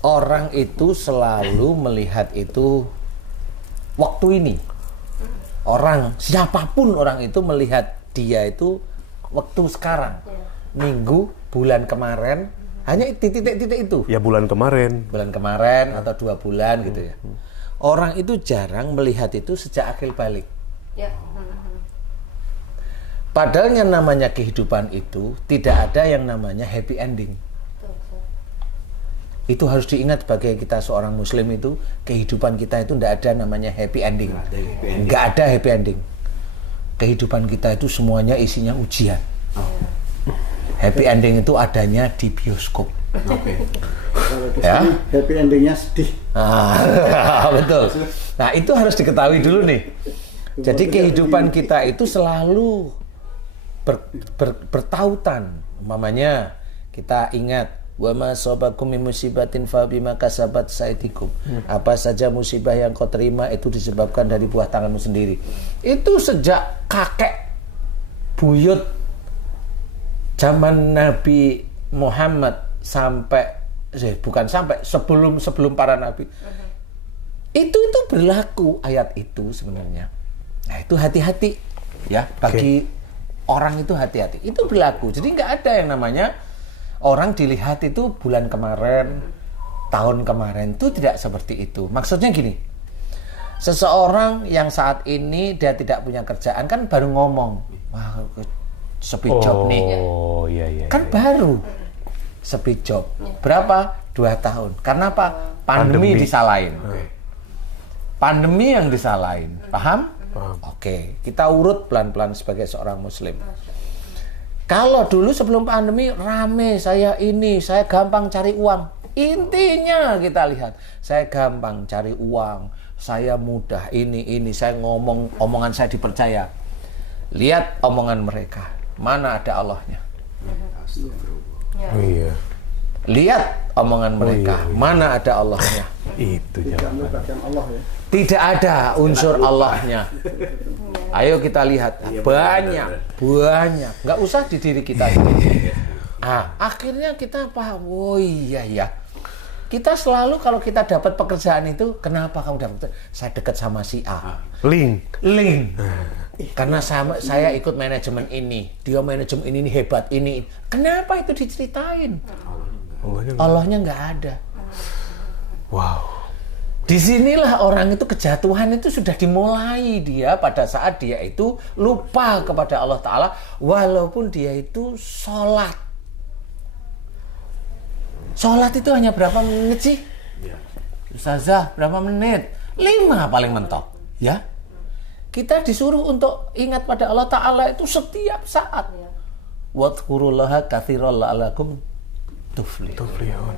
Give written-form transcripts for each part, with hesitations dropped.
orang itu selalu melihat itu waktu ini. Orang, siapapun orang itu melihat dia itu waktu sekarang. Minggu, bulan kemarin, hanya titik-titik itu. Ya bulan kemarin. Bulan kemarin atau 2 bulan gitu ya. Orang itu jarang melihat itu sejak akhir balik. Padahal yang namanya kehidupan itu tidak ada yang namanya happy ending. Itu harus diingat sebagai kita seorang muslim itu, kehidupan kita itu tidak ada namanya happy ending. Nggak ada happy ending. Kehidupan kita itu semuanya isinya ujian. Happy ending itu adanya di bioskop. Ya? Happy endingnya sedih. Betul. Nah itu harus diketahui dulu nih. Jadi kehidupan kita itu selalu bertautan. Umpamanya kita ingat wa ma asabakum min musibatin fa bima kasabat aydikum. Apa saja musibah yang kau terima itu disebabkan dari buah tanganmu sendiri. Itu sejak kakek buyut zaman Nabi Muhammad sebelum para nabi. Itu berlaku ayat itu sebenarnya. Nah, itu hati-hati ya bagi orang itu hati-hati. Itu berlaku. Jadi nggak ada yang namanya orang dilihat itu bulan kemarin, tahun kemarin, itu tidak seperti itu. Maksudnya gini, seseorang yang saat ini dia tidak punya kerjaan kan baru ngomong, wah sepi job nih. Iya. Kan baru sepi job. Berapa? 2 tahun. Karena apa? Pandemi disalahin. Pandemi yang disalahin. Paham? Oke, kita urut pelan-pelan sebagai seorang muslim. Kalau dulu sebelum pandemi rame, saya gampang cari uang. Intinya kita lihat, saya gampang cari uang, saya mudah ini, saya omongan saya dipercaya. Lihat omongan mereka, mana ada Allahnya? Iya. Lihat omongan mereka, mana ada Allahnya? Itu jangan. Allah ya. Tidak ada unsur Allahnya. Ayo kita lihat, banyak. Nggak usah di diri kita sendiri. Akhirnya kita paham, oh iya ya. Kita selalu kalau kita dapat pekerjaan itu, kenapa kamu dapat? Saya dekat sama si A. Link. Karena saya ikut manajemen ini, dia manajemen ini hebat ini. Kenapa itu diceritain? Allahnya nggak ada. Wow. Disinilah orang itu kejatuhan itu sudah dimulai dia pada saat dia itu lupa kepada Allah Ta'ala walaupun dia itu sholat. Sholat itu hanya berapa menit sih? Ustazah, berapa menit? 5 paling mentok. Ya. Kita disuruh untuk ingat pada Allah Ta'ala itu setiap saat. Wadhkurullaha katsiran la'allakum tuflihun.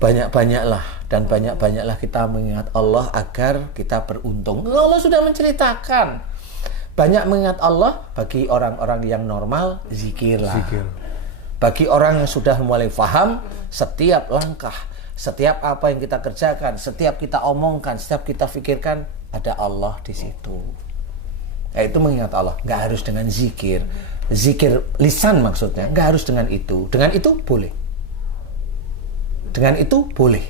Banyak-banyaklah dan banyak-banyaklah kita mengingat Allah agar kita beruntung. Allah sudah menceritakan. Banyak mengingat Allah bagi orang-orang yang normal, zikirlah. Bagi orang yang sudah mulai paham, setiap langkah, setiap apa yang kita kerjakan, setiap kita omongkan, setiap kita pikirkan, ada Allah di situ. Itu mengingat Allah. Nggak harus dengan zikir. Zikir lisan maksudnya. Nggak harus dengan itu. Dengan itu boleh. Dengan itu boleh.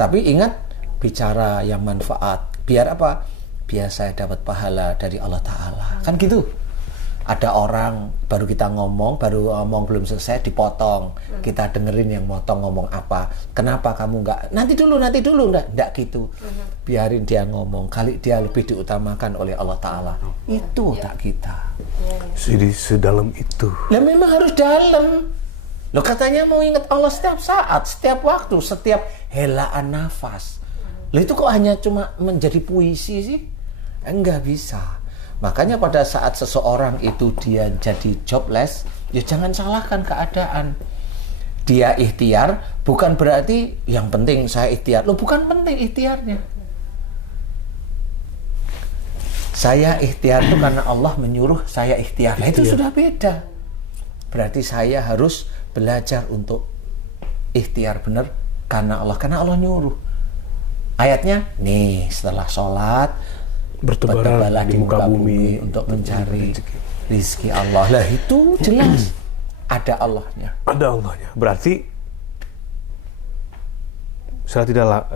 Tapi ingat, bicara yang manfaat. Biar apa? Biar saya dapat pahala dari Allah Ta'ala. Kan gitu. Ada orang, baru kita ngomong belum selesai, dipotong. Kita dengerin yang motong ngomong apa. Kenapa kamu nggak? Nanti dulu. Nggak gitu. Biarin dia ngomong. Kali dia lebih diutamakan oleh Allah Ta'ala. Itu tak kita. Jadi sedalam itu. Lah memang harus dalam. Loh katanya mau ingat Allah setiap saat, setiap waktu, setiap helaan nafas. Loh itu kok hanya cuma menjadi puisi sih? Enggak bisa. Makanya pada saat seseorang itu dia jadi jobless, ya jangan salahkan keadaan. Dia ikhtiar, bukan berarti yang penting saya ikhtiar. Loh bukan penting ikhtiarnya. Saya ikhtiar itu karena Allah menyuruh saya ikhtiar. Nah, itu sudah beda. Berarti saya harus belajar untuk ikhtiar benar karena Allah nyuruh. Ayatnya nih, setelah sholat bertebaranlah di muka bumi untuk mencari rizki Allah. Lah itu jelas ada Allahnya. Ada Allahnya. Berarti secara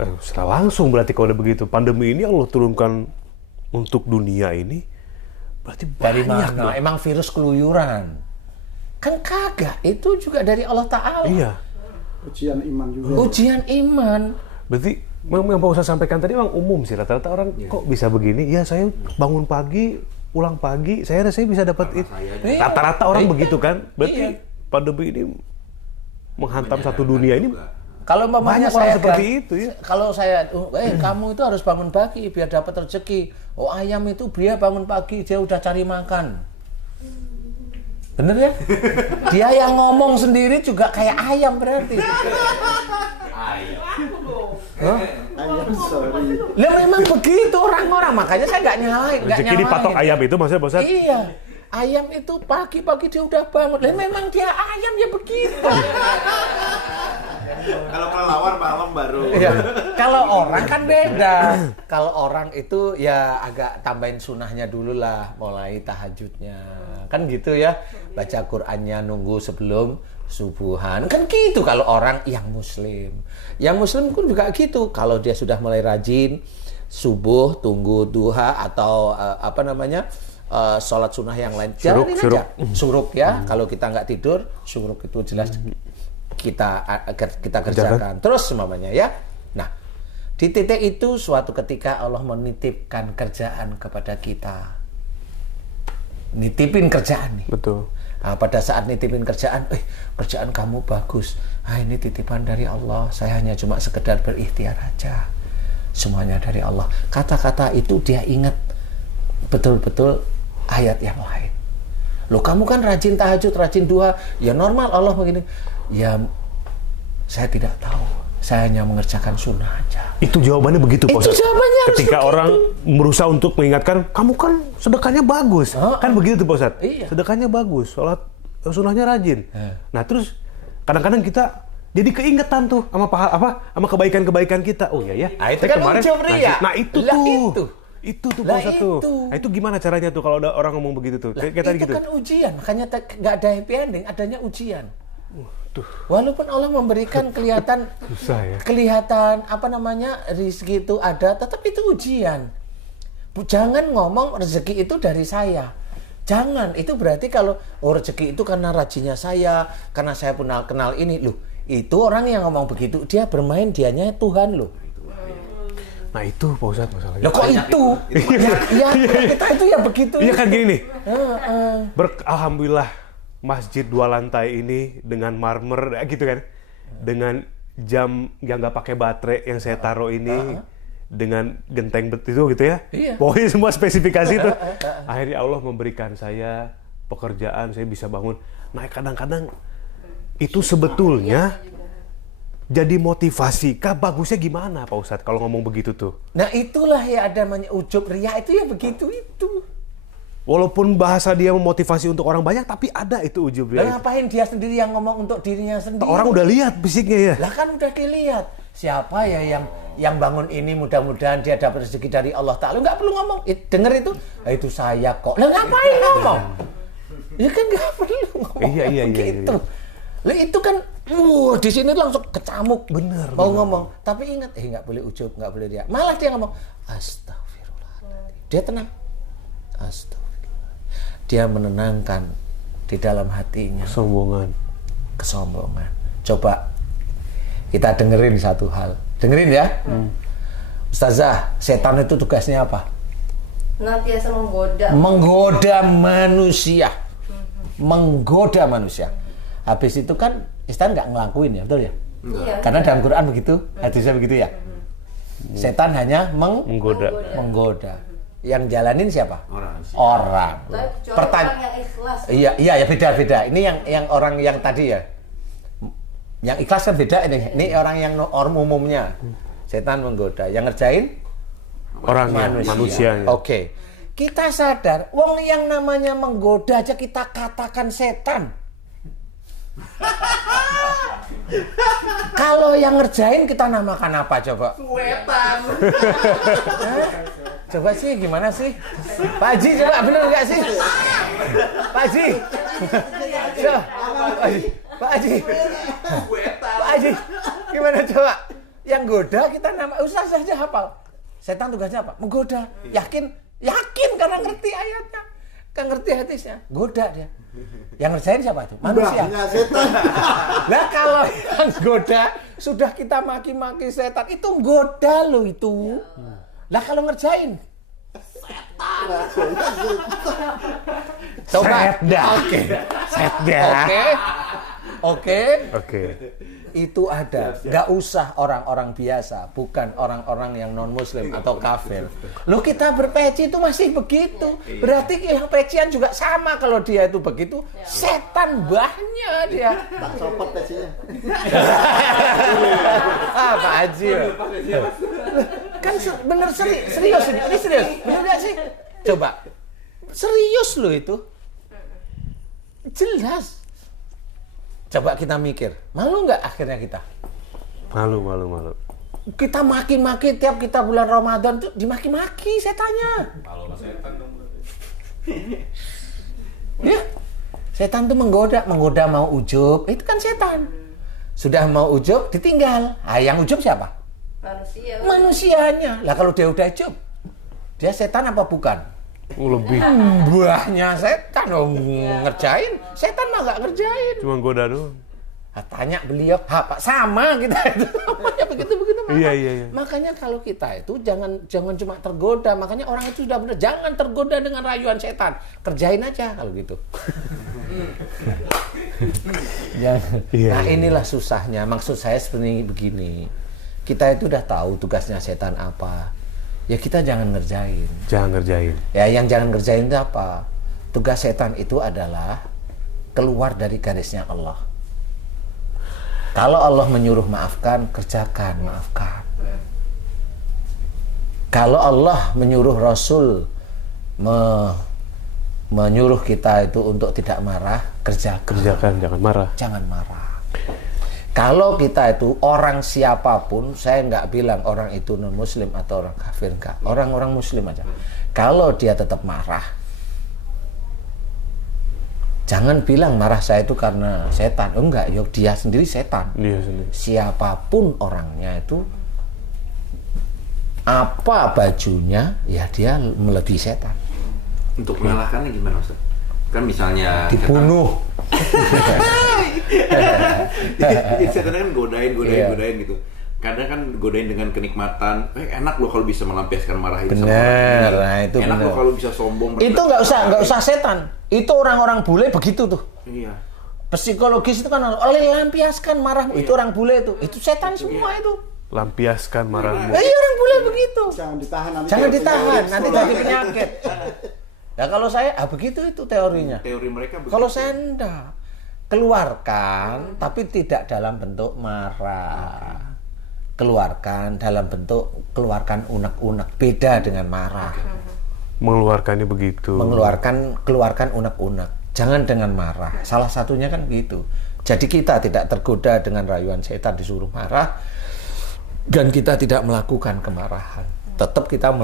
langsung berarti kalau udah begitu pandemi ini Allah turunkan untuk dunia ini berarti Dari banyak mana? dong. Emang virus keluyuran? Kan kagak, itu juga dari Allah Ta'ala. Iya. Ujian iman juga. Ujian iman. Berarti yang Pak Ustadz sampaikan tadi memang umum sih, rata-rata orang kok bisa begini, ya saya bangun pagi, pulang pagi, saya bisa dapat itu. Iya. Rata-rata orang Iya. begitu kan, berarti Iya. pandemi ini menghantam satu dunia ini. Kalau umpamanya Banyak orang saya seperti itu ya. Kalau saya, kamu itu harus bangun pagi biar dapat rezeki. Oh, ayam itu dia bangun pagi, dia udah cari makan. Bener ya? Dia yang ngomong sendiri juga kayak ayam berarti. Ayam, sorry. Lah memang begitu orang-orang, makanya saya nggak nyalain. nggak Rezeki dipatok nyalain. ayam itu maksudnya Pak Ustadz? Iya, ayam itu pagi-pagi dia udah bangun. Lah memang dia ayam ya begitu. Kalau kelelawar malam baru. Iya. Kalau orang kan beda. Kalau orang itu ya agak tambahin sunahnya dulu lah, mulai tahajudnya. Kan gitu ya. Baca Qur'annya nunggu sebelum subuhan. Kan gitu kalau orang yang muslim. Yang muslim pun juga gitu. Kalau dia sudah mulai rajin subuh, tunggu duha atau sholat sunnah yang lain. Jalanin aja. Suruk ya. Kalau kita nggak tidur, suruk itu jelas kita kerjakan terus semuanya ya. Nah, di titik itu suatu ketika Allah menitipkan kerjaan kepada kita. Nitipin kerjaan nih. Betul. Nah, pada saat nitipin kerjaan, kerjaan kamu bagus. Ini titipan dari Allah. Saya hanya cuma sekedar berikhtiar aja. Semuanya dari Allah. Kata-kata itu dia ingat betul-betul ayat yang lain. Loh, kamu kan rajin tahajud, rajin duha. Ya normal Allah begini. Ya, saya tidak tahu. Saya hanya mengerjakan sunnah aja. Itu jawabannya begitu Pak Itu Ustadz. jawabannya harus Ketika begitu. orang berusaha untuk mengingatkan, kamu kan sedekahnya bagus. Kan begitu tuh Pak Ustadz. Iya. Sedekahnya bagus, sholat sunnahnya rajin. Nah terus kadang-kadang kita jadi keingetan tuh sama kebaikan-kebaikan kita. Oh iya ya. Nah, itu saya kan ujub ria. Nah itu Lah, tuh. Itu tuh Pak Lah, Ustadz tuh. itu. Nah itu gimana caranya tuh kalau ada orang ngomong begitu tuh? Kayak tadi Itu gitu. kan ujian, makanya nggak ada happy ending, adanya ujian. Walaupun Allah memberikan kelihatan Susah ya. kelihatan rezeki itu ada, tetap itu ujian. Jangan ngomong rezeki itu dari saya. Jangan, itu berarti kalau rezeki itu karena rajinnya saya, karena saya kenal ini loh. Itu orang yang ngomong begitu, dia bermain dianya Tuhan loh. Nah itu Pak Ustadz masalahnya. Loh kok itu? Ya, kita itu ya begitu. Iya kan gini nih. Alhamdulillah masjid 2 lantai ini dengan marmer gitu kan. Dengan jam yang nggak pakai baterai yang saya taruh ini. Dengan genteng itu gitu ya. Iya. Pokoknya semua spesifikasi itu. Akhirnya Allah memberikan saya pekerjaan, saya bisa bangun. Nah kadang-kadang itu sebetulnya jadi motivasi. Bagusnya gimana Pak Ustadz kalau ngomong begitu tuh? Nah itulah ya ada namanya ujub ria, itu ya begitu itu. Walaupun bahasa dia memotivasi untuk orang banyak, tapi ada itu ujub ria. Lah ngapain dia sendiri yang ngomong untuk dirinya sendiri? Orang udah lihat fisiknya ya. Lah kan udah dilihat. Siapa ya yang bangun ini, mudah-mudahan dia dapat rezeki dari Allah Ta'ala. Nggak perlu ngomong. Denger itu, itu saya kok. Lah ngapain ngomong? Ya kan nggak perlu ngomong Iya. begitu. Lah itu kan, di sini langsung kecamuk. Bener. Mau ngomong. Tapi ingat, nggak boleh ujub, nggak boleh dia. Malah dia ngomong, astagfirullahaladzim. Dia tenang. Astagfirullah. Dia menenangkan di dalam hatinya kesombongan. Coba kita dengerin satu hal. Dengerin ya. Ustazah, setan itu tugasnya apa? Nantiasa menggoda. Menggoda manusia. Menggoda manusia. Habis itu kan setan nggak ngelakuin ya, betul ya? Iya. Karena dalam Quran begitu, hadisnya begitu ya. Setan hanya menggoda. Yang jalanin siapa? Orang. Tapi orang yang ikhlas. Iya ya beda. Ini yang orang yang tadi ya. Yang ikhlas kan beda ini. Ini orang yang umumnya. Setan menggoda. Yang ngerjain Orangnya, manusianya. Oke. Kita sadar, wong yang namanya menggoda aja kita katakan setan. Kalau yang ngerjain kita namakan apa coba? Wetan. Coba sih gimana sih? Pak Haji coba bener nggak sih? Pak Haji. Pak Haji. Pak Haji. Gimana coba? Yang goda kita nama Ustaz saja hafal. Setan tugasnya apa? Menggoda. Yakin karena ngerti ayatnya. Kan ngerti hadisnya. Goda dia. Yang ngerjain siapa tuh? Manusia. Mbahnya setan. Nah kalau yang goda sudah kita maki-maki setan itu goda loh itu. Lah kalau ngerjain coba. Oke. Itu ada. Nggak usah orang-orang biasa, bukan orang-orang yang non muslim atau kafir. Loh kita berpeci itu masih begitu. Berarti yang pecian juga sama kalau dia itu begitu. Setan mbahnya dia. Tak copot pecinya. Pak Haji. Kan bener serius ini. Ini serius. Bener nggak sih? Coba. Serius loh itu. Jelas. Coba kita mikir, malu nggak akhirnya kita? Malu. Kita maki-maki tiap kita bulan Ramadan tuh dimaki-maki setannya. Kalau setan dong. Ya, setan tuh menggoda mau ujub, itu kan setan. Sudah mau ujub, ditinggal. Yang ujub siapa? Manusia. Manusianya. Lah kalau dia udah ujub, dia setan apa bukan? Lebih. Buahnya setan ngerjain. Setan mah nggak ngerjain. Cuma goda doang. Tanya beliau, Pak sama kita itu. begitu. Iya. Makanya kalau kita itu jangan cuma tergoda. Makanya orang itu sudah benar, jangan tergoda dengan rayuan setan. Kerjain aja kalau gitu. Nah inilah susahnya. Maksud saya sebenarnya begini. Kita itu udah tahu tugasnya setan apa. Ya kita jangan ngerjain. Ya yang jangan ngerjain itu apa? Tugas setan itu adalah keluar dari garisnya Allah. Kalau Allah menyuruh maafkan, kerjakan, maafkan. Kalau Allah menyuruh Rasul menyuruh kita itu untuk tidak marah, Kerjakan, jangan marah. Jangan marah. Kalau kita itu orang siapapun, saya nggak bilang orang itu non muslim atau orang kafir, enggak. Orang-orang muslim aja. Kalau dia tetap marah, jangan bilang marah saya itu karena setan. Enggak, dia sendiri setan. Siapapun orangnya itu, apa bajunya, ya dia melebihi setan. Untuk mengalahkannya gimana Ustaz? Kan misalnya dibunuh. Setan kan godain gitu. Kadang kan godain dengan kenikmatan. Enak loh kalau bisa melampiaskan marah itu sama orang. Nah, itu enak loh kalau bisa sombong. Itu nggak usah setan. Itu orang-orang bule begitu tuh. Iya. Psikologis itu kan lampiaskan marahmu. Itu orang bule itu. Itu setan semua itu. Lampiaskan marahmu. Iya orang bule begitu. Jangan ditahan nanti jadi penyakit. Nah kalau saya, begitu itu teorinya. Teori mereka begitu. Kalau saya enggak, keluarkan, tapi tidak dalam bentuk marah. Keluarkan dalam bentuk, keluarkan unek-unek, beda dengan marah. Mengeluarkannya begitu. Keluarkan unek-unek, jangan dengan marah. Salah satunya kan gitu. Jadi kita tidak tergoda dengan rayuan setan disuruh marah, dan kita tidak melakukan kemarahan. Tetap kita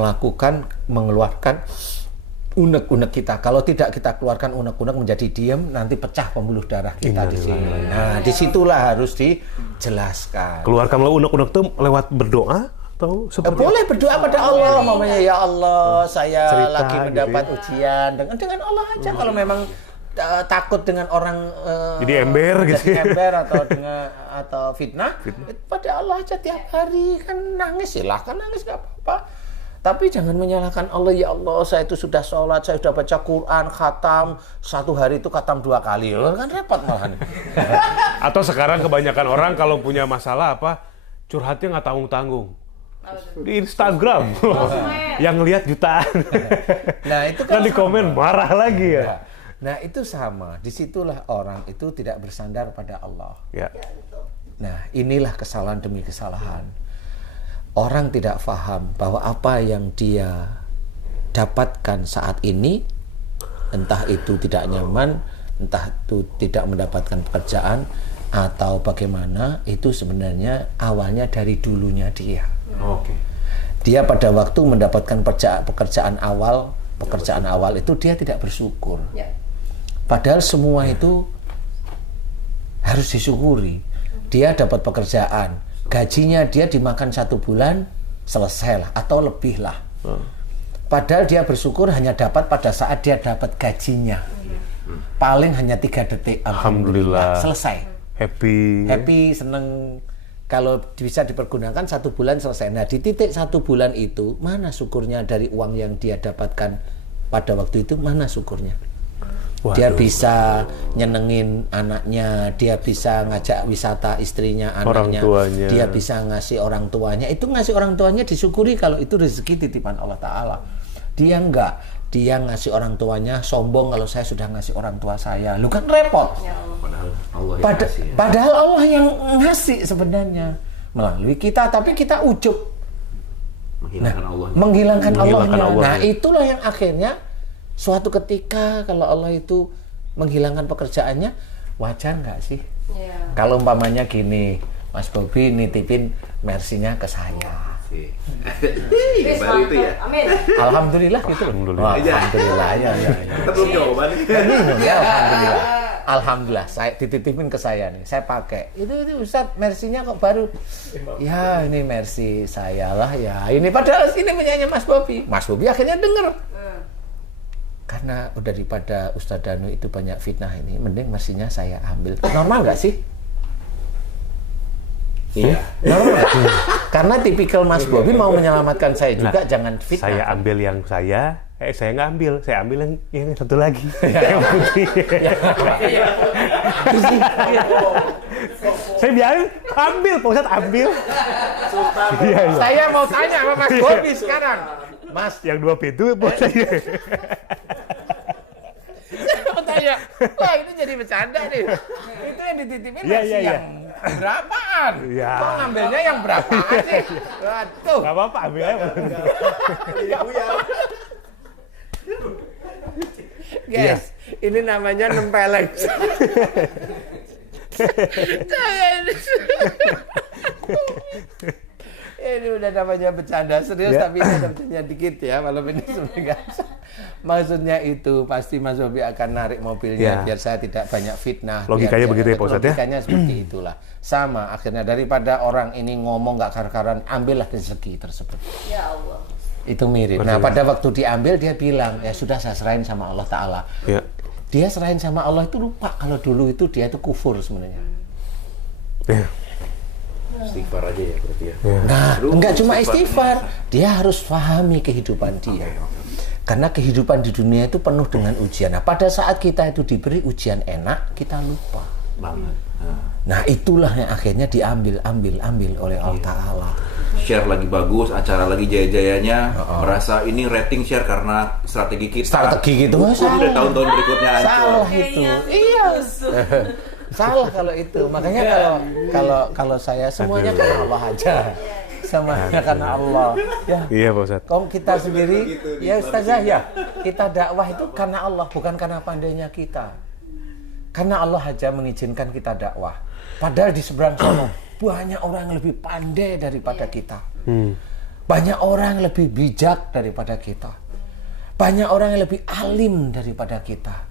mengeluarkan unek-unek kita. Kalau tidak kita keluarkan unek-unek menjadi diam, nanti pecah pembuluh darah kita di sini. Nah, disitulah harus dijelaskan. Keluarkanlah unek-unek itu lewat berdoa atau seperti boleh berdoa pada Allah, mamanya ya Allah, saya cerita, lagi mendapat gitu ya. ujian dengan Allah aja. Kalau memang takut dengan orang jadi ember gitu. Ember atau fitnah, pada Allah aja tiap hari. Kan nangis, silahkan nangis, nggak apa-apa. Tapi jangan menyalahkan Allah, ya Allah saya itu sudah sholat, saya sudah baca Quran, khatam, satu hari itu khatam 2 kali. Kan repot malahan. Atau sekarang kebanyakan orang kalau punya masalah curhatnya nggak tanggung-tanggung. Di Instagram. Yang ngelihat jutaan. Nah itu kan di komen marah lagi ya. Nah itu sama, disitulah orang itu tidak bersandar pada Allah. Ya. Nah inilah kesalahan demi kesalahan. Orang tidak paham bahwa apa yang dia dapatkan saat ini, entah itu tidak nyaman, entah itu tidak mendapatkan pekerjaan, atau bagaimana, itu sebenarnya awalnya dari dulunya dia. Dia pada waktu mendapatkan pekerjaan awal itu dia tidak bersyukur. Padahal semua itu harus disyukuri. Dia dapat pekerjaan, gajinya dia dimakan 1 bulan, selesai lah, atau lebih lah. Padahal dia bersyukur hanya dapat pada saat dia dapat gajinya. Paling hanya 3 detik, alhamdulillah, selesai. Happy, seneng. Kalau bisa dipergunakan 1 bulan selesai. Nah, di titik 1 bulan itu, mana syukurnya dari uang yang dia dapatkan pada waktu itu, mana syukurnya? Waduh. Dia bisa nyenengin anaknya, dia bisa ngajak wisata istrinya, anaknya, orang tuanya. dia bisa ngasih orang tuanya. Itu ngasih orang tuanya disyukuri kalau itu rezeki titipan Allah Ta'ala. Dia enggak, dia ngasih orang tuanya sombong kalau saya sudah ngasih orang tua saya. Lu kan repot. Padahal Allah yang ngasih sebenarnya melalui kita, tapi kita ujub. Menghilangkan Allahnya. Nah, itulah yang akhirnya suatu ketika kalau Allah itu menghilangkan pekerjaannya, wajar nggak sih? Kalau umpamanya gini, Mas Bobi nitipin Mercy-nya ke saya. Baru itu ya. Amin. Alhamdulillah gitu. Alhamdulillah ya. Belum jawaban. Alhamdulillah, saya dititipin ke saya nih, saya pakai. Itu Ustaz, Mercy-nya kok baru? Ya, ini Mercy saya lah ya. Ini padahal ini punyanya Mas Bobi. Mas Bobi akhirnya denger. Karena udah daripada Ustaz Danu itu banyak fitnah ini, mending Mercy-nya saya ambil. Normal nggak sih? Iya. Normal nggak? Karena tipikal Mas Bobi mau menyelamatkan saya juga, jangan fitnah. Saya ambil yang saya nggak ambil, saya ambil yang satu lagi. Yang putih. Saya biarin, ambil, Pak Ustadz, ambil. Iya. Saya mau tanya sama Mas Bobi sekarang. Mas, yang 2 pintu, Pak. saya mau tanya, wah ini jadi bercanda nih. Itu yang dititipin Mercy yang berapaan? Iya. Kok ngambilnya yang berapaan sih? Waduh. Nggak apa-apa, ambil aja. Guys, ini namanya nempeleng. Ini udah namanya bercanda serius, tapi ini ada bercanda dikit ya malam ini sebenarnya. Maksudnya itu pasti Mas Bobi akan narik mobilnya biar saya tidak banyak fitnah. Logikanya begitu ya Pak Ustadz ya? Logikanya seperti itulah. Sama akhirnya daripada orang ini ngomong gak karu-karuan, ambillah rezeki tersebut. Ya Allah. Itu mirip. Nah, pada waktu diambil dia bilang, ya sudah saya serahin sama Allah Ta'ala. Ya. Dia serahin sama Allah itu lupa kalau dulu itu dia itu kufur sebenarnya. Ya. Istighfar aja ya berarti ya. Nah, enggak cuma istighfar, dia harus pahami kehidupan dia. Karena kehidupan di dunia itu penuh dengan ujian. Nah, pada saat kita itu diberi ujian enak, kita lupa. Banget. Nah, itulah yang akhirnya diambil oleh Allah Ta'ala. Share lagi bagus, acara lagi jaya-jayanya, merasa ini rating share karena strategi kita. Strategi gitu, Hukum dari tahun-tahun berikutnya hancur. Salah itu. Iya. Salah kalau itu. Makanya kalau saya semuanya karena Allah aja. Semuanya karena Allah. Ya. Iya, Pak Ustadz. Kalau kita sendiri, ya Ustazah ya, kita dakwah itu karena Allah, bukan karena pandainya kita. Karena Allah aja mengizinkan kita dakwah. Padahal di seberang sana banyak orang yang lebih pandai daripada kita. Banyak orang yang lebih bijak daripada kita. Banyak orang yang lebih alim daripada kita.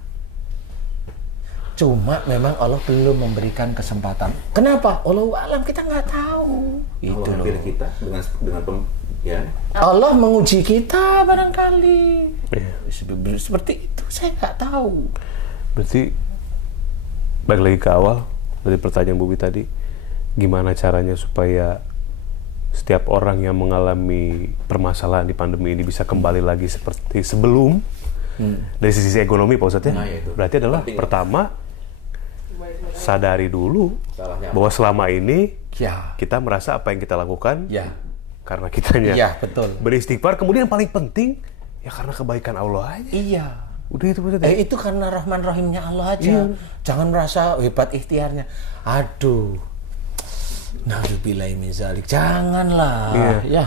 Cuma memang Allah belum memberikan kesempatan. Kenapa? Allahu a'lam, kita nggak tahu. Itu Allah loh. pilih kita dengan ya. Allah menguji kita barangkali. Iya. Seperti itu, saya nggak tahu. Berarti balik lagi ke awal dari pertanyaan Bobi tadi, gimana caranya supaya setiap orang yang mengalami permasalahan di pandemi ini bisa kembali lagi seperti sebelum. Dari sisi ekonomi Pak Ustadz ya, Nah, itu. berarti adalah Penting. pertama sadari dulu Salahnya bahwa selama ini Ya, kita merasa apa yang kita lakukan ya, karena kitanya iya betul. beristighfar, kemudian yang paling penting ya karena kebaikan Allah aja. Iya. Udah itu Pak Ustadz ya? Itu karena Rahman Rahimnya Allah aja. Jangan merasa hebat ikhtiarnya. Aduh. Na'udzubillahi min zalik. Janganlah. Iya. Ya.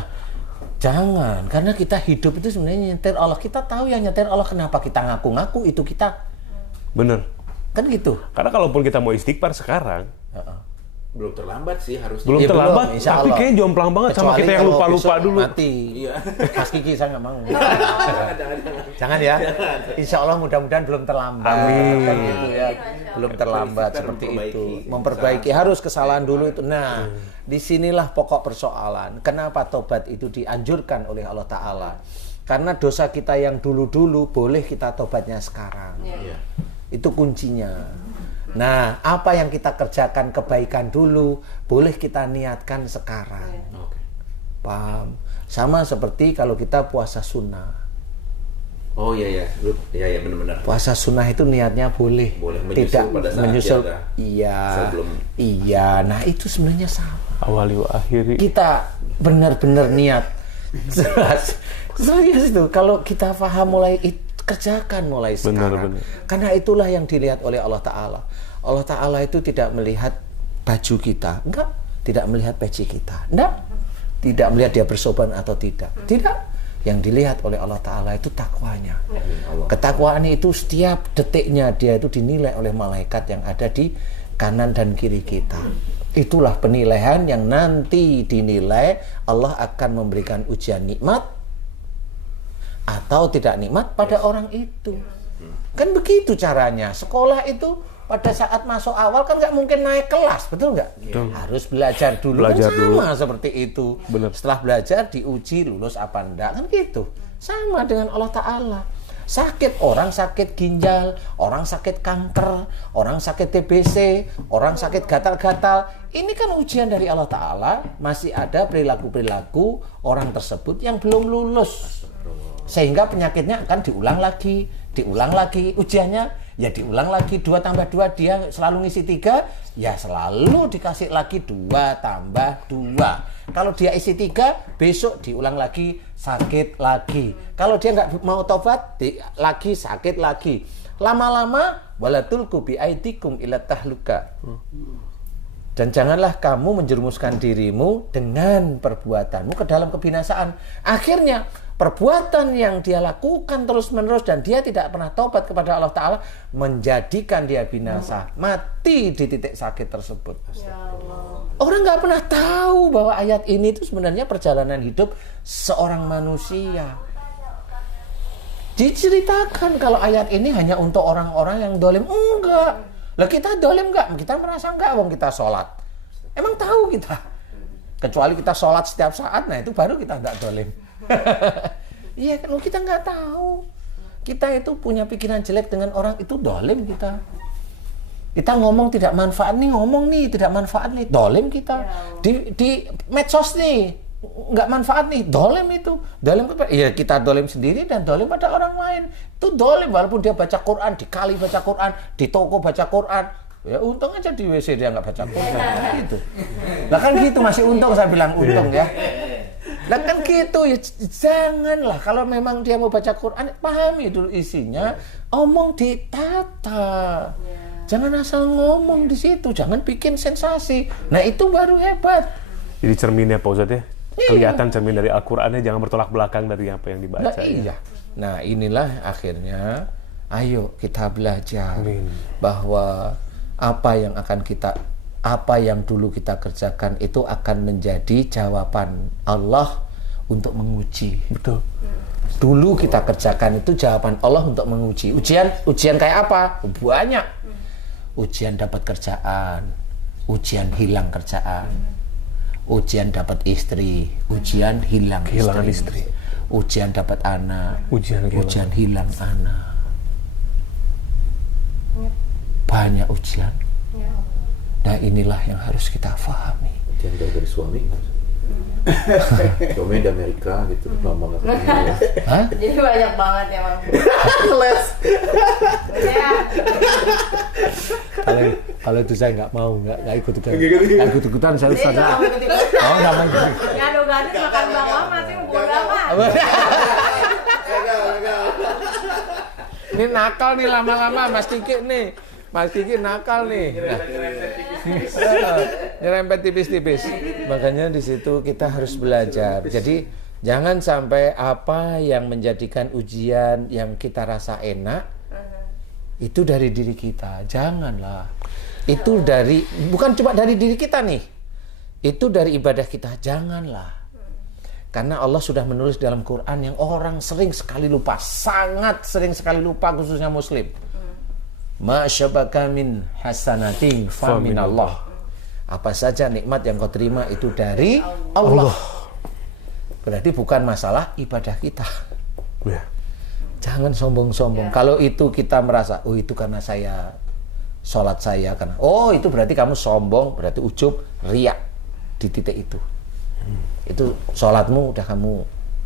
Jangan. Karena kita hidup itu sebenarnya nyetir Allah. Kita tahu yang nyetir Allah, kenapa kita ngaku-ngaku itu kita. Bener. Kan gitu. Karena kalaupun kita mau istighfar sekarang, Belum terlambat sih harusnya. Belum Iya, terlambat, belum, insya tapi Allah. kayaknya jomplang banget sama Kecuali kita yang kalau lupa-lupa besok dulu. Mati. Iya. Mas Kiki saya nggak mau. Jangan. Jangan ya. Insya Allah mudah-mudahan belum terlambat. Amin. Kan gitu ya. Belum terlambat Kita seperti memperbaiki itu. Memperbaiki harus kesalahan dulu itu. Nah, disinilah pokok persoalan. Kenapa tobat itu dianjurkan oleh Allah Ta'ala? Karena dosa kita yang dulu-dulu boleh kita tobatnya sekarang. Iya. Itu kuncinya. Nah, apa yang kita kerjakan kebaikan dulu boleh kita niatkan sekarang. Oke. Paham? Sama seperti kalau kita puasa sunnah. Oh iya ya benar-benar. Puasa sunnah itu niatnya boleh. Boleh menyusul tidak pada saat menyusul. jaga. Iya. Sebelum. Iya. Nah, itu sebenarnya sama. Awali wa akhiri. Kita benar-benar niat. Serius itu. Kalau kita paham mulai itu, kerjakan mulai sekarang. Benar. Karena itulah yang dilihat oleh Allah Ta'ala. Allah Ta'ala itu tidak melihat baju kita. Enggak. Tidak melihat peci kita. Enggak. Tidak melihat dia bersoban atau tidak. Tidak. Yang dilihat oleh Allah Ta'ala itu takwanya. Ketakwaan itu setiap detiknya dia itu dinilai oleh malaikat yang ada di kanan dan kiri kita. Itulah penilaian yang nanti dinilai Allah akan memberikan ujian nikmat atau tidak nikmat pada orang itu. Kan begitu caranya. Sekolah itu pada saat masuk awal kan nggak mungkin naik kelas, betul nggak? Harus belajar dulu. Belajar kan sama seperti itu. Benar. Setelah belajar diuji lulus apa enggak kan gitu. Sama dengan Allah Ta'ala. Sakit, orang sakit ginjal, orang sakit kanker, orang sakit TBC, orang sakit gatal-gatal. Ini kan ujian dari Allah Ta'ala. Masih ada perilaku-perilaku orang tersebut yang belum lulus. Sehingga penyakitnya akan diulang lagi. Ujiannya ya diulang lagi, 2 tambah 2, dia selalu ngisi 3, ya selalu dikasih lagi 2 tambah 2. Kalau dia isi 3, besok diulang lagi, sakit lagi. Kalau dia nggak mau tobat, lagi sakit lagi. Lama-lama, walatulku biaidikum ila tahluka. Dan janganlah kamu menjerumuskan dirimu dengan perbuatanmu ke dalam kebinasaan. Akhirnya, perbuatan yang dia lakukan terus-menerus dan dia tidak pernah tobat kepada Allah Ta'ala menjadikan dia binasa. Mati di titik sakit tersebut. Orang nggak pernah tahu bahwa ayat ini itu sebenarnya perjalanan hidup seorang manusia. Diceritakan kalau ayat ini hanya untuk orang-orang yang dolim. Enggak. Lah kita dolim nggak? Kita merasa nggak wong kita sholat. Emang tahu kita? Kecuali kita sholat setiap saat, nah itu baru kita nggak dolim. Iya kan kita nggak tahu. Kita itu punya pikiran jelek dengan orang itu dolim kita. Kita ngomong tidak manfaat nih, ngomong nih tidak manfaat nih, dolim kita. Di medsos nih nggak manfaat nih, dolim itu. Dolim ya kita dolim sendiri dan dolim pada orang lain. Itu dolim walaupun dia baca Quran, di kali baca Quran, di toko baca Quran. Ya untung aja di WC dia nggak baca Quran gitu. Lah kan gitu masih untung, saya bilang untung ya. Lah kan gitu ya, janganlah kalau memang dia mau baca Quran pahami dulu isinya, omong ditata. Jangan asal ngomong di situ, jangan bikin sensasi. Nah itu baru hebat. Jadi cerminnya Pak Ustadz ya. Kelihatan cermin dari Al-Qur'annya, jangan bertolak belakang dari apa yang dibaca. Nah, iya. Nah inilah akhirnya, ayo kita belajar. Amin. Bahwa apa yang dulu kita kerjakan itu akan menjadi jawaban Allah untuk menguji. Betul. Dulu kita kerjakan itu jawaban Allah untuk menguji. Ujian kayak apa? Banyak. Ujian dapat kerjaan, ujian hilang kerjaan, ujian dapat istri, ujian hilang istri. Ujian dapat anak, ujian hilang anak. Banyak ujian. Nah inilah yang harus kita pahami. Ujian dari suami. Suami di Amerika gitu, lama nggak ketemu. Hah? Jadi banyak banget ya Bang. Les. Ya. Kalau itu saya nggak mau, nggak ikut-ikutan saya Jadi saja. kalau ikut-ikutan. Oh nggak mau. Ngadu-ngadu makan Bang Lama sih bodo amat. Ini nakal nih lama-lama Mas Kiki nih. Mas Kiki nakal nih. Nyerempet tipis-tipis. Makanya di situ kita harus belajar. Jadi jangan sampai apa yang menjadikan ujian yang kita rasa enak itu dari diri kita. Janganlah. Itu bukan cuma dari diri kita nih. Itu dari ibadah kita. Janganlah. Karena Allah sudah menulis dalam Quran yang orang sering sekali lupa. Sangat sering sekali lupa, khususnya Muslim. Ma syabaka min hasanatin fa min Allah. Apa saja nikmat yang kau terima itu dari Allah. Berarti bukan masalah ibadah kita. Ya. Jangan sombong-sombong. Kalau itu kita merasa, oh itu karena sholat saya. Oh itu berarti kamu sombong, berarti ujub, riak di titik itu. Itu sholatmu udah kamu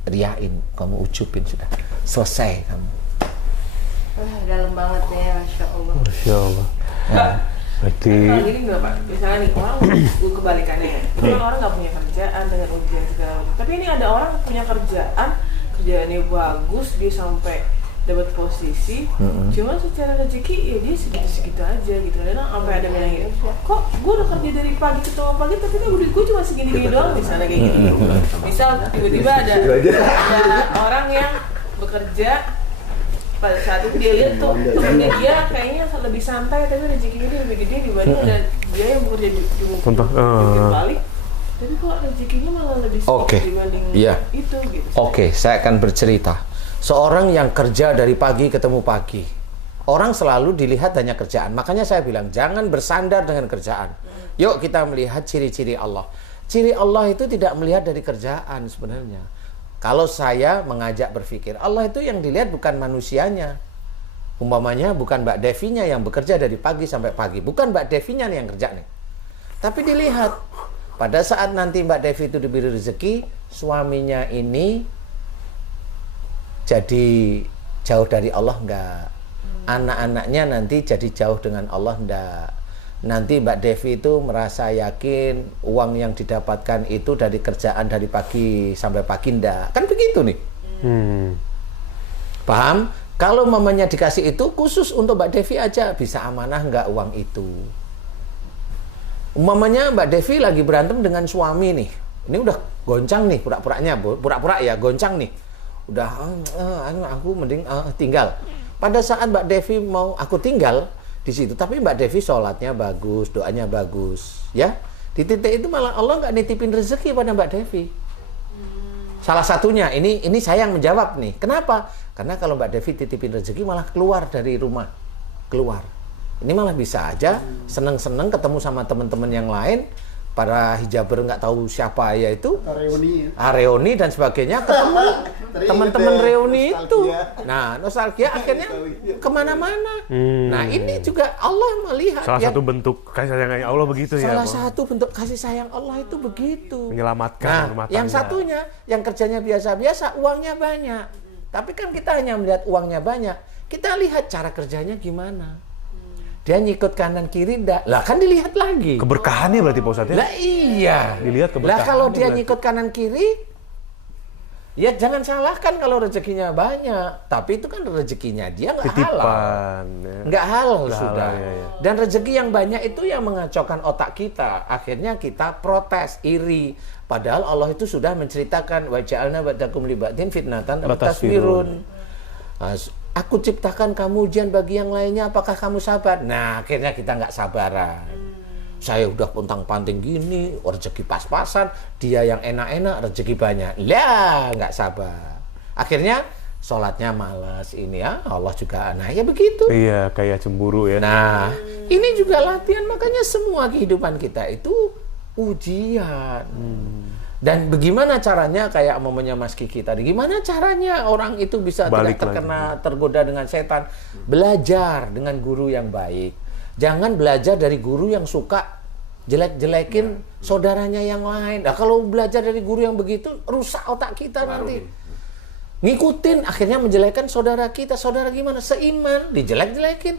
riain, kamu ujubin, sudah selesai kamu. Dalam banget ya, Masya Allah. Masya Allah. Nah, berarti kalau gini nggak Pak, misalnya nih orang kebalikannya ya, orang nggak punya kerjaan dengan ujian segala macam, tapi ini ada orang punya kerjaannya bagus, dia sampai dapat posisi, cuma secara rezeki ya dia segitu-segitu aja gitu. Dan sampai ada yang bilang, kok gue udah kerja dari pagi ketemu pagi, tapi kan duit gue cuma segini-gini doang, misalnya kayak gitu. Misal tiba-tiba ada orang yang bekerja pada saat itu dia lihat tuh temennya dia kayaknya lebih santai tapi rezekinya dia lebih gede dibanding dan dia yang bekerja jungkir balik, tapi kok rezekinya malah lebih sedikit dibanding itu gitu. Oke, saya akan bercerita. Seorang yang kerja dari pagi ketemu pagi, orang selalu dilihat hanya kerjaan. Makanya saya bilang jangan bersandar dengan kerjaan. Yuk kita melihat ciri-ciri Allah. Ciri Allah itu tidak melihat dari kerjaan sebenarnya. Kalau saya mengajak berpikir, Allah itu yang dilihat bukan manusianya. Umpamanya bukan Mbak Devinya yang bekerja dari pagi sampai pagi. Bukan Mbak Devinya nih yang kerja nih. Tapi dilihat, pada saat nanti Mbak Devi itu diberi rezeki, suaminya ini jadi jauh dari Allah enggak. Anak-anaknya nanti jadi jauh dengan Allah enggak. Nanti Mbak Devi itu merasa yakin uang yang didapatkan itu dari kerjaan dari pagi sampai pagi enggak. Kan begitu nih. Paham? Kalau mamanya dikasih itu khusus untuk Mbak Devi aja, bisa amanah enggak uang itu. Mamanya Mbak Devi lagi berantem dengan suami nih. Ini udah goncang nih pura-pura ya goncang nih. Udah aku mending tinggal. Pada saat Mbak Devi mau aku tinggal di situ, tapi Mbak Devi sholatnya bagus, doanya bagus, ya. Di titik itu malah Allah nggak nitipin rezeki pada Mbak Devi. Salah satunya, ini saya yang menjawab nih. Kenapa? Karena kalau Mbak Devi titipin rezeki malah keluar dari rumah, keluar. Ini malah bisa aja seneng-seneng ketemu sama teman-teman yang lain, para hijaber nggak tahu siapa ya itu, reuni dan sebagainya, ketemu teman-teman reuni itu. Nah, nostalgia akhirnya kemana-mana. Nah, ini juga Allah melihat. Salah satu bentuk kasih sayangnya Allah begitu ya. Salah satu bentuk kasih sayang Allah itu begitu. Menyelamatkan rumah tangga. Yang satunya, yang kerjanya biasa-biasa, uangnya banyak. Tapi kan kita hanya melihat uangnya banyak. Kita lihat cara kerjanya gimana. Dia nyikut kanan kiri enggak? Lah kan dilihat lagi. Keberkahannya berarti Pak Ustadz ya? Lah iya. Dilihat keberkahannya. Lah kalau dia berarti nyikut kanan kiri, ya jangan salahkan kalau rezekinya banyak. Tapi itu kan rezekinya dia nggak halal. Ya. Nggak halal sudah. Ya. Dan rezeki yang banyak itu yang mengacaukan otak kita. Akhirnya kita protes, iri. Padahal Allah itu sudah menceritakan wa ja'alna ba'dakum li ba'din fitnatan tasbirun. Aku ciptakan kamu ujian bagi yang lainnya, apakah kamu sabar? Nah, akhirnya kita nggak sabaran. Saya udah pontang-panting gini, rezeki pas-pasan, dia yang enak-enak, rezeki banyak. Lah, nggak sabar. Akhirnya, sholatnya malas ini ya, Allah juga, nah ya begitu. Iya, kayak cemburu ya. Nah, ini juga latihan, makanya semua kehidupan kita itu ujian. Dan bagaimana caranya kayak momennya Mas Kiki tadi, gimana caranya orang itu bisa tidak terkena tergoda dengan setan? Belajar dengan guru yang baik. Jangan belajar dari guru yang suka jelek-jelekin saudaranya yang lain. Nah, kalau belajar dari guru yang begitu, rusak otak kita nanti. Ngikutin, akhirnya menjelekkan saudara kita. Saudara gimana? Seiman, dijelek-jelekin.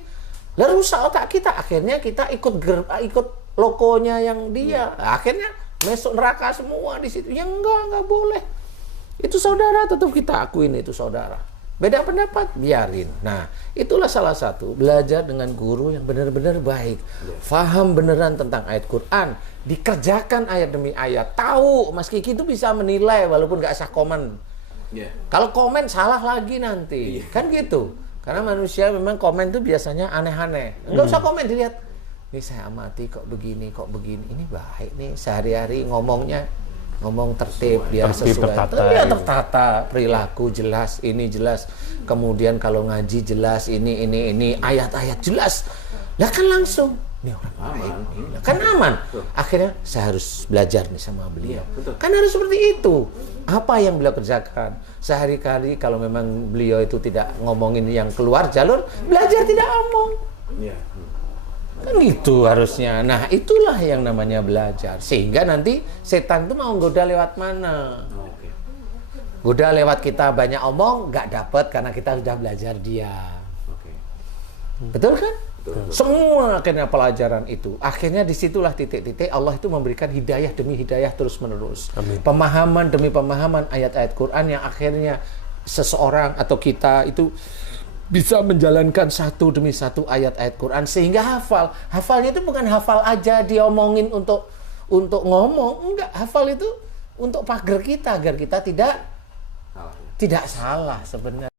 Lalu rusak otak kita, akhirnya kita ikut lokonya yang dia. Akhirnya masuk neraka semua di situ. Ya enggak boleh. Itu saudara, tetap kita akuin itu saudara. Beda pendapat, biarin. Nah, itulah salah satu. Belajar dengan guru yang benar-benar baik. Faham beneran tentang ayat Quran. Dikerjakan ayat demi ayat. Tahu, Mas Kiki itu bisa menilai walaupun nggak usah komen. Kalau komen salah lagi nanti. Kan gitu. Karena manusia memang komen itu biasanya aneh-aneh. Nggak usah komen, dilihat. Ini saya amati kok begini. Ini baik nih sehari-hari ngomong tertib, biar Tertib, sesuai. tertata, Ya, gitu. tertata, perilaku jelas, ini jelas. Kemudian kalau ngaji jelas, ini ayat-ayat jelas. Lah kan langsung, ini orang baik, ini. Kan aman. Akhirnya saya harus belajar nih sama beliau. Kan harus seperti itu. Apa yang beliau kerjakan sehari-hari, kalau memang beliau itu tidak ngomongin yang keluar jalur, belajar tidak omong. Iya. Kan gitu harusnya. Nah, itulah yang namanya belajar. Sehingga nanti setan itu mau goda lewat mana? Oke. Goda lewat kita banyak omong, nggak dapet karena kita sudah belajar dia. Oke. Betul kan? Semua akhirnya pelajaran itu. Akhirnya disitulah titik-titik Allah itu memberikan hidayah demi hidayah terus-menerus. Pemahaman demi pemahaman ayat-ayat Quran yang akhirnya seseorang atau kita itu bisa menjalankan satu demi satu ayat-ayat Quran sehingga hafal. Hafalnya itu bukan hafal aja diomongin untuk ngomong, enggak. Hafal itu untuk pagar kita agar kita tidak salah sebenarnya.